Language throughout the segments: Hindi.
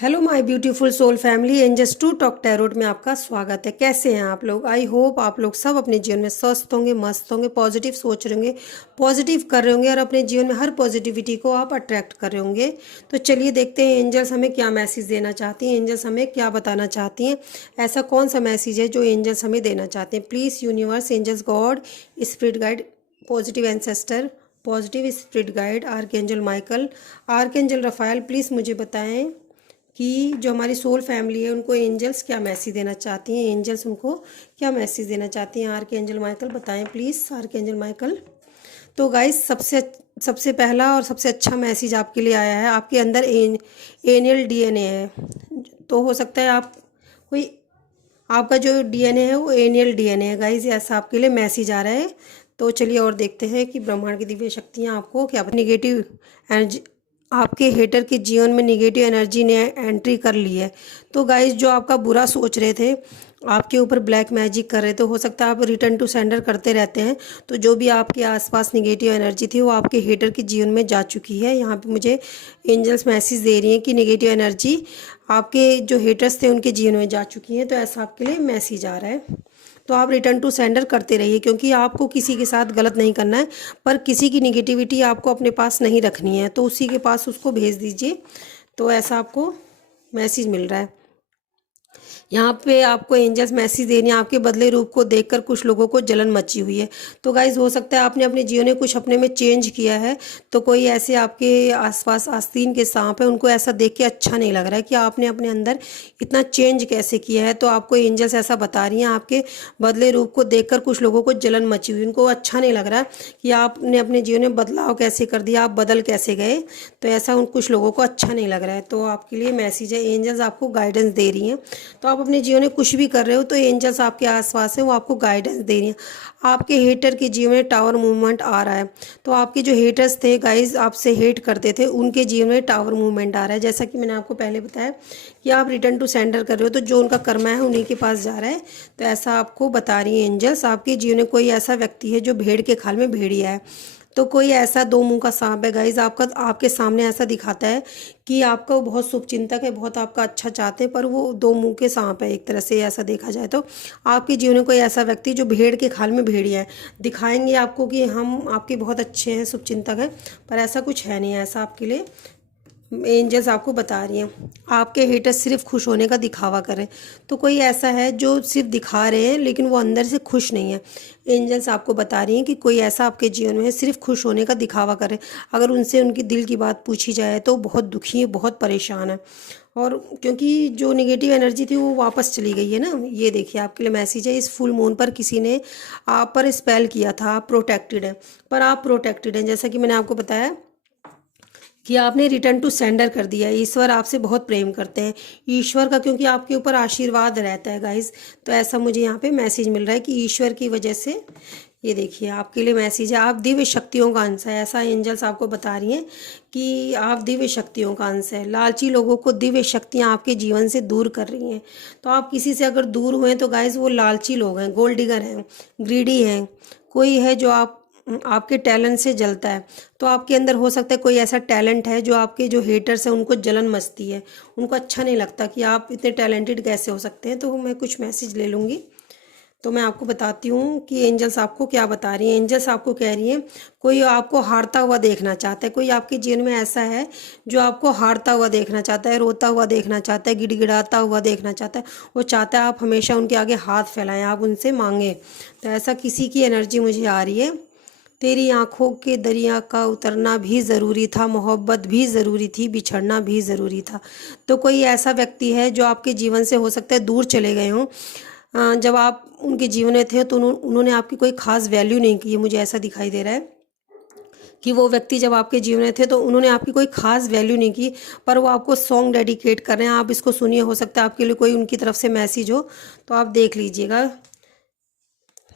Hello my beautiful soul family, angels to talk tarot में आपका स्वागत है। कैसे हैं आप लोग? आई होप आप लोग सब अपने जीवन में स्वस्थ होंगे, मस्त होंगे, पॉजिटिव सोच रहे होंगे, पॉजिटिव कर रहे होंगे और अपने जीवन में हर पॉजिटिविटी को आप अट्रैक्ट कर रहे होंगे। तो चलिए देखते हैं एंजल्स हमें क्या मैसेज देना चाहती हैं, एंजल्स हमें क्या बताना चाहती हैं। ऐसा कौन सा मैसेज है जो एंजल्स हमें देना चाहते हैं? Please universe, angels, God, spirit guide, positive ancestor, positive spirit guide, archangel Michael, archangel Raphael, please मुझे बताएं कि जो हमारी सोल फैमिली है उनको एंजल्स क्या मैसेज देना चाहती हैं, एंजल्स उनको क्या मैसेज देना चाहती हैं। आर्क एंजल माइकल बताएं प्लीज़, आर्क एंजल माइकल। तो गाइस सबसे सबसे पहला और सबसे अच्छा मैसेज आपके लिए आया है। आपके अंदर एनियल डीएनए है। तो हो सकता है आप कोई आपका जो डीएनए है वो एनियल डीएनए है गाइस, ऐसा आपके लिए मैसेज आ रहा है। तो चलिए और देखते हैं कि ब्रह्मांड की दिव्य शक्तियाँ आपको क्या निगेटिव एनर्जी, आपके हेटर के जीवन में निगेटिव एनर्जी ने एंट्री कर ली है। तो गाइस जो आपका बुरा सोच रहे थे, आपके ऊपर ब्लैक मैजिक कर रहे थे, हो सकता है आप रिटर्न टू सेंडर करते रहते हैं। तो जो भी आपके आसपास निगेटिव एनर्जी थी वो आपके हेटर के जीवन में जा चुकी है। यहाँ पे मुझे एंजल्स मैसेज दे रही हैं कि निगेटिव एनर्जी आपके जो हेटर्स थे उनके जीवन में जा चुकी हैं। तो ऐसा आपके लिए मैसेज आ रहा है। तो आप रिटर्न टू सेंडर करते रहिए, क्योंकि आपको किसी के साथ गलत नहीं करना है, पर किसी की निगेटिविटी आपको अपने पास नहीं रखनी है, तो उसी के पास उसको भेज दीजिए। तो ऐसा आपको मैसेज मिल रहा है। यहाँ पे आपको एंजल्स मैसेज दे रही हैं, आपके बदले रूप को देखकर कुछ लोगों को जलन मची हुई है। तो गाइज हो सकता है आपने अपने जीवन में कुछ अपने में चेंज किया है। तो कोई ऐसे आपके आसपास आस्तीन के सांप है, उनको ऐसा देख के अच्छा नहीं लग रहा है कि आपने अपने अंदर इतना चेंज कैसे किया है। तो आपको एंजल्स ऐसा बता रही हैं, आपके बदले रूप को देखकर कुछ लोगों को जलन मची हुई, उनको अच्छा नहीं लग रहा कि आपने अपने जीवन में बदलाव कैसे कर दिया, आप बदल कैसे गए। तो ऐसा उन कुछ लोगों को अच्छा नहीं लग रहा है। तो आपके लिए मैसेज है, एंजल्स आपको गाइडेंस दे रही हैं। तो आप अपने जीवन में कुछ भी कर रहे हो तो एंजल्स आपके आसपास है, वो आपको गाइडेंस दे रही हैं। आपके हेटर के जीवन में टावर मूवमेंट आ रहा है। तो आपके जो हेटर्स थे गाइज, आपसे हेट करते थे, उनके जीवन में टावर मूवमेंट आ रहा है। जैसा कि मैंने आपको पहले बताया कि आप रिटर्न टू सेंडर कर रहे हो, तो जो उनका कर्मा है उन्हीं के पास जा रहा है। तो ऐसा आपको बता रही है एंजल्स। आपके जीवन में कोई ऐसा व्यक्ति है जो भेड़ के खाल में भेड़िया है। तो कोई ऐसा दो मुंह का सांप है गाइज, आपका आपके सामने ऐसा दिखाता है कि आपका वो बहुत शुभचिंतक है, बहुत आपका अच्छा चाहते हैं, पर वो दो मुंह के सांप है एक तरह से, ऐसा देखा जाए तो। आपके जीवन में कोई ऐसा व्यक्ति जो भेड़ के खाल में भेड़िया है, दिखाएंगे आपको कि हम आपके बहुत अच्छे हैं, शुभचिंतक हैं, पर ऐसा कुछ है नहीं। ऐसा आपके लिए एंजल्स आपको बता रही हैं। आपके हेटर सिर्फ खुश होने का दिखावा कर रहे हैं। तो कोई ऐसा है जो सिर्फ दिखा रहे हैं लेकिन वो अंदर से खुश नहीं है। एंजल्स आपको बता रही हैं कि कोई ऐसा आपके जीवन में है सिर्फ खुश होने का दिखावा कर रहे हैं। अगर उनसे उनकी दिल की बात पूछी जाए तो बहुत दुखी है, बहुत परेशान है। और क्योंकि जो निगेटिव एनर्जी थी वो वापस चली गई है ना। ये देखिए आपके लिए मैसेज है, इस फुल मून पर किसी ने आप पर स्पेल किया था, आप प्रोटेक्टेड हैं। पर आप प्रोटेक्टेड हैं, जैसा कि मैंने आपको बताया कि आपने रिटर्न टू सेंडर कर दिया है। ईश्वर आपसे बहुत प्रेम करते हैं, ईश्वर का क्योंकि आपके ऊपर आशीर्वाद रहता है गाइस। तो ऐसा मुझे यहाँ पे मैसेज मिल रहा है कि ईश्वर की वजह से, ये देखिए आपके लिए मैसेज है, आप दिव्य शक्तियों का अंश है। ऐसा एंजल्स आपको बता रही हैं कि आप दिव्य शक्तियों का अंश है। लालची लोगों को दिव्य शक्तियाँ आपके जीवन से दूर कर रही हैं। तो आप किसी से अगर दूर हुए तो गाइस वो लालची लोग हैं, गोल्ड डिगर हैं, ग्रीडी हैं। कोई है जो आपके टैलेंट से जलता है। तो आपके अंदर हो सकता है कोई ऐसा टैलेंट है जो आपके जो हेटर्स हैं उनको जलन मचती है, उनको अच्छा नहीं लगता कि आप इतने टैलेंटेड कैसे हो सकते हैं। तो मैं कुछ मैसेज ले लूँगी। तो मैं आपको बताती हूँ कि एंजल्स आपको क्या बता रही हैं। एंजल्स आपको कह रही हैं कोई आपको हारता हुआ देखना चाहता है। कोई आपके जीवन में ऐसा है जो आपको हारता हुआ देखना चाहता है, रोता हुआ देखना चाहता है, गिड़गिड़ाता हुआ देखना चाहता है। वो चाहता है आप हमेशा उनके आगे हाथ फैलाएं, आप उनसे मांगें। तो ऐसा किसी की एनर्जी मुझे आ रही है। तेरी आंखों के दरिया का उतरना भी ज़रूरी था, मोहब्बत भी ज़रूरी थी, बिछड़ना भी ज़रूरी था। तो कोई ऐसा व्यक्ति है जो आपके जीवन से हो सकता है दूर चले गए हों। जब आप उनके जीवन में थे तो उन्होंने आपकी कोई खास वैल्यू नहीं की है। मुझे ऐसा दिखाई दे रहा है कि वो व्यक्ति जब आपके जीवन में थे तो उन्होंने आपकी कोई खास वैल्यू नहीं की, पर वो आपको सॉन्ग डेडिकेट कर रहे हैं। आप इसको सुनिए, हो सकता है आपके लिए कोई उनकी तरफ से मैसेज हो, तो आप देख लीजिएगा।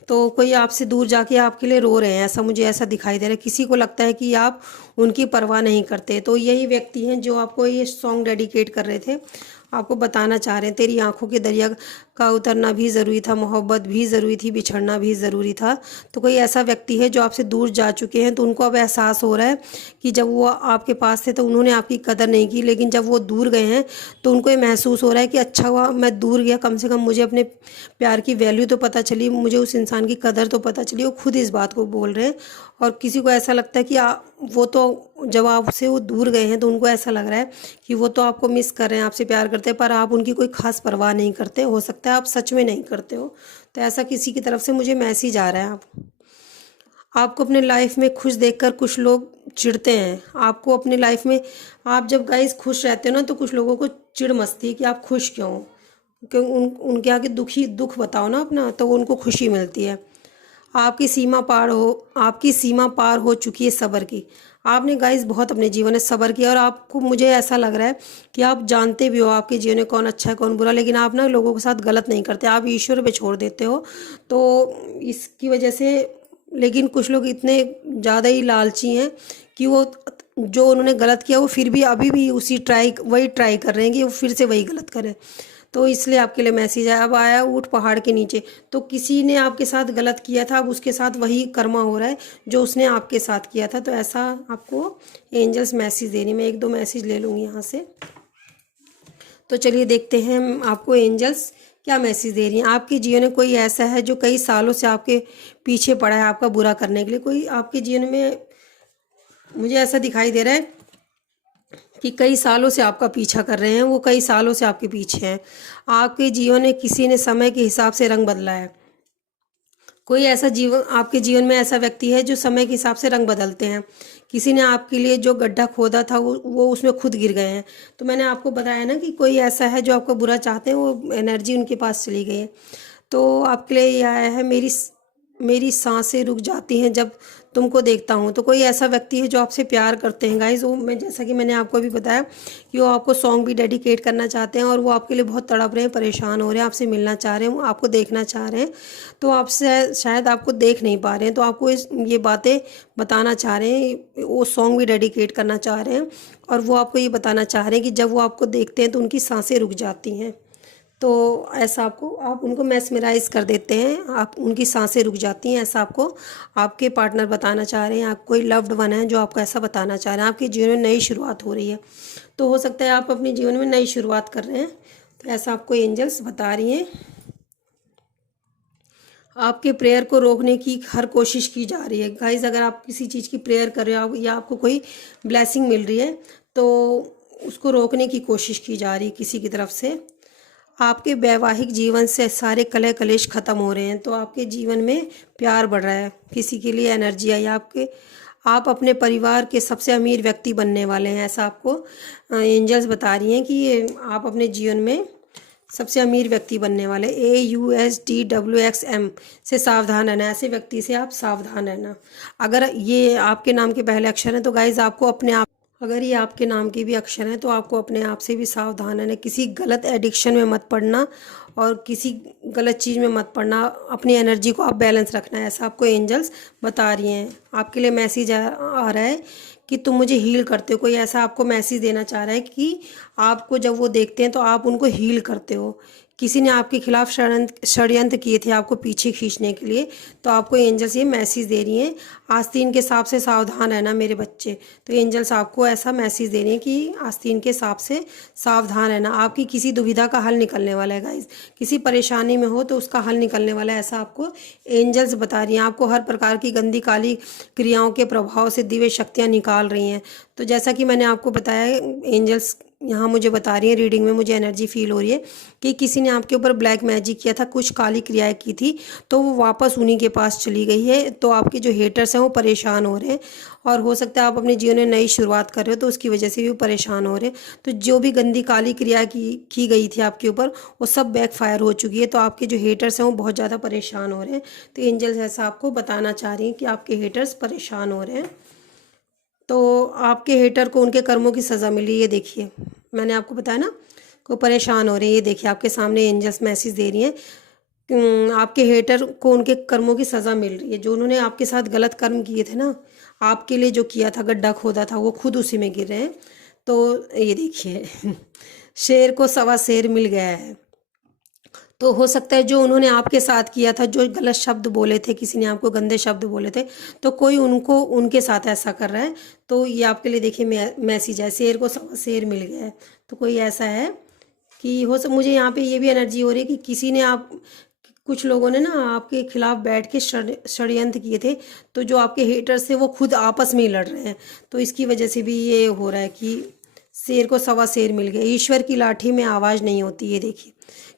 तो कोई आपसे दूर जाके आपके लिए रो रहे हैं, ऐसा मुझे ऐसा दिखाई दे रहा है। किसी को लगता है कि आप उनकी परवाह नहीं करते। तो यही व्यक्ति हैं जो आपको ये सॉन्ग डेडिकेट कर रहे थे, आपको बताना चाह रहे हैं तेरी आंखों के दरिया का उतरना भी ज़रूरी था, मोहब्बत भी ज़रूरी थी, बिछड़ना भी ज़रूरी था। तो कोई ऐसा व्यक्ति है जो आपसे दूर जा चुके हैं, तो उनको अब एहसास हो रहा है कि जब वो आपके पास थे तो उन्होंने आपकी कदर नहीं की, लेकिन जब वो दूर गए हैं तो उनको ये महसूस हो रहा है कि अच्छा हुआ मैं दूर गया, कम से कम मुझे अपने प्यार की वैल्यू तो पता चली, मुझे उस इंसान की कदर तो पता चली। वो खुद इस बात को बोल रहे हैं। और किसी को ऐसा लगता है कि वो तो जब आपसे वो दूर गए हैं तो उनको ऐसा लग रहा है कि वो तो आपको मिस कर रहे हैं, आपसे प्यार करते हैं, पर आप उनकी कोई खास परवाह नहीं करते। हो सकता है आप सच में नहीं करते हो। तो ऐसा किसी की तरफ से मुझे मैसेज आ रहा है। आपको अपने लाइफ में खुश देखकर कुछ लोग चिढ़ते हैं। आपको अपनी लाइफ में, आप जब गाइस खुश रहते हो ना, तो कुछ लोगों को चिढ़ मचती है कि आप खुश क्यों हो, क्यों उनके आगे दुख बताओ ना अपना, तो उनको खुशी मिलती है। आपकी सीमा पार हो चुकी है सब्र की। आपने गाइस बहुत अपने जीवन में सब्र किया, और आपको, मुझे ऐसा लग रहा है कि आप जानते भी हो आपके जीवन में कौन अच्छा है कौन बुरा, लेकिन आप ना लोगों के साथ गलत नहीं करते, आप ईश्वर पे छोड़ देते हो। तो इसकी वजह से, लेकिन कुछ लोग इतने ज़्यादा ही लालची हैं कि वो जो उन्होंने गलत किया वो फिर भी अभी भी वही ट्राई कर रहे हैं कि वो फिर से वही गलत करें। तो इसलिए आपके लिए मैसेज है, अब आया ऊँट पहाड़ के नीचे। तो किसी ने आपके साथ गलत किया था, अब उसके साथ वही कर्मा हो रहा है जो उसने आपके साथ किया था। तो ऐसा आपको एंजल्स मैसेज दे रही है। मैं एक दो मैसेज ले लूँगी यहाँ से। तो चलिए देखते हैं आपको एंजल्स क्या मैसेज दे रही हैं। आपके जीवन में कोई ऐसा है जो कई सालों से आपके पीछे पड़ा है आपका बुरा करने के लिए। कोई आपके जीवन में, मुझे ऐसा दिखाई दे रहा है कि कई सालों से आपका पीछा कर रहे हैं, वो कई सालों से आपके पीछे हैं। आपके जीवन में किसी ने समय के हिसाब से रंग बदला है। कोई ऐसा जीवन, आपके जीवन में ऐसा व्यक्ति है जो समय के हिसाब से रंग बदलते हैं। किसी ने आपके लिए जो गड्ढा खोदा था वो उसमें खुद गिर गए हैं। तो मैंने आपको बताया ना कि कोई ऐसा है जो आपका बुरा चाहते हैं, वो एनर्जी उनके पास चली गई है। तो आपके लिए ये आया है, मेरी सांसें रुक जाती हैं जब तुमको देखता हूँ। तो कोई ऐसा व्यक्ति है जो आपसे प्यार करते हैं गाइज। वो, मैं जैसा कि मैंने आपको अभी बताया कि वो आपको सॉन्ग भी डेडिकेट करना चाहते हैं, और वो आपके लिए बहुत तड़प रहे हैं, परेशान हो रहे हैं, आपसे मिलना चाह रहे हैं, वो आपको देखना चाह रहे हैं। तो आपसे शायद आपको देख नहीं पा रहे हैं, तो आपको ये बातें बताना चाह रहे हैं, वो सॉन्ग भी डेडिकेट करना चाह रहे हैं। और वो आपको ये बताना चाह रहे हैं कि जब वो आपको देखते हैं तो उनकी सांसें रुक जाती हैं। तो ऐसा आप उनको मैस्मराइज कर देते हैं, आप उनकी सांसें रुक जाती हैं। ऐसा आपको आपके पार्टनर बताना चाह रहे हैं, आप कोई लव्ड वन है जो आपको ऐसा बताना चाह रहे हैं। आपके जीवन में नई शुरुआत हो रही है। तो हो सकता है आप अपने जीवन में नई शुरुआत कर रहे हैं। तो ऐसा आपको एंजल्स बता रही हैं। आपके प्रेयर को रोकने की हर कोशिश की जा रही है गाइज। अगर आप किसी चीज़ की प्रेयर कर रहे हो या आपको कोई ब्लेसिंग मिल रही है, तो उसको रोकने की कोशिश की जा रही है किसी की तरफ से। आपके वैवाहिक जीवन से सारे कलह कलेश खत्म हो रहे हैं। तो आपके जीवन में प्यार बढ़ रहा है, किसी के लिए एनर्जी आई आप अपने परिवार के सबसे अमीर व्यक्ति बनने वाले हैं। ऐसा आपको एंजल्स बता रही हैं कि आप अपने जीवन में सबसे अमीर व्यक्ति बनने वाले। AUSTWXM से सावधान रहना, ऐसे व्यक्ति से आप सावधान रहना। अगर ये आपके नाम के पहले अक्षर हैं तो गाइज आपको अपने आप, अगर ये आपके नाम के भी अक्षर हैं तो आपको अपने आप से भी सावधान रहना। किसी गलत एडिक्शन में मत पड़ना और किसी गलत चीज़ में मत पड़ना। अपनी एनर्जी को आप बैलेंस रखना है, ऐसा आपको एंजल्स बता रही हैं। आपके लिए मैसेज आ रहा है कि तुम मुझे हील करते हो। कोई ऐसा आपको मैसेज देना चाह रहा है कि आपको जब वो देखते हैं तो आप उनको हील करते हो। किसी ने आपके खिलाफ षड्यंत्र किए थे आपको पीछे खींचने के लिए, तो आपको एंजल्स ये मैसेज दे रही हैं, आस्तीन के सांप से सावधान रहना मेरे बच्चे। तो एंजल्स आपको ऐसा मैसेज दे रही हैं कि आस्तीन के सांप से सावधान रहना। आपकी किसी दुविधा का हल निकलने वाला है गाइज। किसी परेशानी में हो तो उसका हल निकलने वाला है, ऐसा आपको एंजल्स बता रही हैं। आपको हर प्रकार की गंदी काली क्रियाओं के प्रभाव से दिव्य शक्तियाँ निकाल रही हैं। तो जैसा कि मैंने आपको बताया, एंजल्स यहाँ मुझे बता रही है, रीडिंग में मुझे एनर्जी फील हो रही है कि किसी ने आपके ऊपर ब्लैक मैजिक किया था, कुछ काली क्रियाएं की थी, तो वो वापस उन्हीं के पास चली गई है। तो आपके जो हेटर्स हैं वो परेशान हो रहे हैं, और हो सकता है आप अपने जीवन में नई शुरुआत कर रहे हो तो उसकी वजह से भी वो परेशान हो रहे हैं। तो जो भी गंदी काली क्रिया की गई थी आपके ऊपर, वो सब बैकफायर हो चुकी है। तो आपके जो हेटर्स हैं वो बहुत ज़्यादा परेशान हो रहे हैं। तो एंजल्स ऐसा आपको बताना चाह रही हैं कि आपके हेटर्स परेशान हो रहे हैं। तो आपके हेटर को उनके कर्मों की सज़ा मिली। ये देखिए, मैंने आपको बताया ना, को परेशान हो रही है। ये देखिए आपके सामने एंजल्स मैसेज दे रही हैं, आपके हेटर को उनके कर्मों की सज़ा मिल रही है। जो उन्होंने आपके साथ गलत कर्म किए थे ना, आपके लिए जो किया था, गड्ढा खोदा था, वो खुद उसी में गिर रहे हैं। तो ये देखिए शेर को सवा शेर मिल गया है। तो हो सकता है जो उन्होंने आपके साथ किया था, जो गलत शब्द बोले थे, किसी ने आपको गंदे शब्द बोले थे, तो कोई उनको उनके साथ ऐसा कर रहा है। तो ये आपके लिए देखिए मैसेज है, शेर को सवा शेर मिल गया है। तो कोई ऐसा है कि मुझे यहाँ पे ये भी एनर्जी हो रही है कि किसी ने कुछ लोगों ने ना आपके खिलाफ बैठ के षड्यंत्र किए थे। तो जो आपके हेटर्स थे वो खुद आपस में ही लड़ रहे हैं। तो इसकी वजह से भी ये हो रहा है कि शेर को सवा शेर मिल गया। ईश्वर की लाठी में आवाज़ नहीं होती, ये देखिए,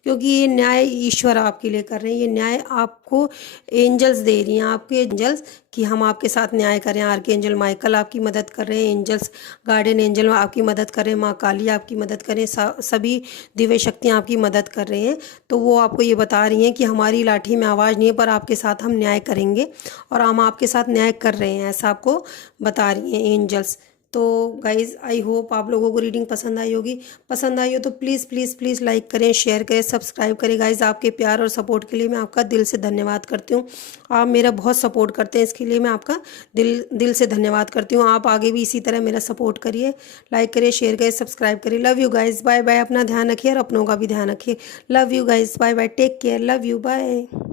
क्योंकि ये न्याय ईश्वर आपके लिए कर रहे हैं। ये न्याय आपको एंजल्स दे रही हैं, आपके एंजल्स, कि हम आपके साथ न्याय करें। आर्क एंजल माइकल आपकी मदद कर रहे हैं, एंजल्स गार्डियन एंजल आपकी मदद कर रहे हैं, माँ काली आपकी मदद करें, सभी दिव्य शक्तियाँ आपकी मदद कर रहे हैं। तो वो आपको ये बता रही हैं कि हमारी लाठी में आवाज़ नहीं है, पर आपके साथ हम न्याय करेंगे और हम आपके साथ न्याय कर रहे हैं, ऐसा आपको बता रही हैं एंजल्स। तो गाइज़ आई होप आप लोगों को रीडिंग पसंद आई होगी। पसंद आई हो तो प्लीज़ प्लीज़ प्लीज़ लाइक करें, शेयर करें, सब्सक्राइब करें। गाइज़ आपके प्यार और सपोर्ट के लिए मैं आपका दिल से धन्यवाद करती हूँ। आप मेरा बहुत सपोर्ट करते हैं, इसके लिए मैं आपका दिल से धन्यवाद करती हूँ। आप आगे भी इसी तरह मेरा सपोर्ट करिए, लाइक करिए, शेयर करिए, सब्सक्राइब करिए। Love you guys, bye bye. अपना ध्यान रखिए और अपनों का भी ध्यान रखिए। Love you guys, bye bye, take care, love you, bye.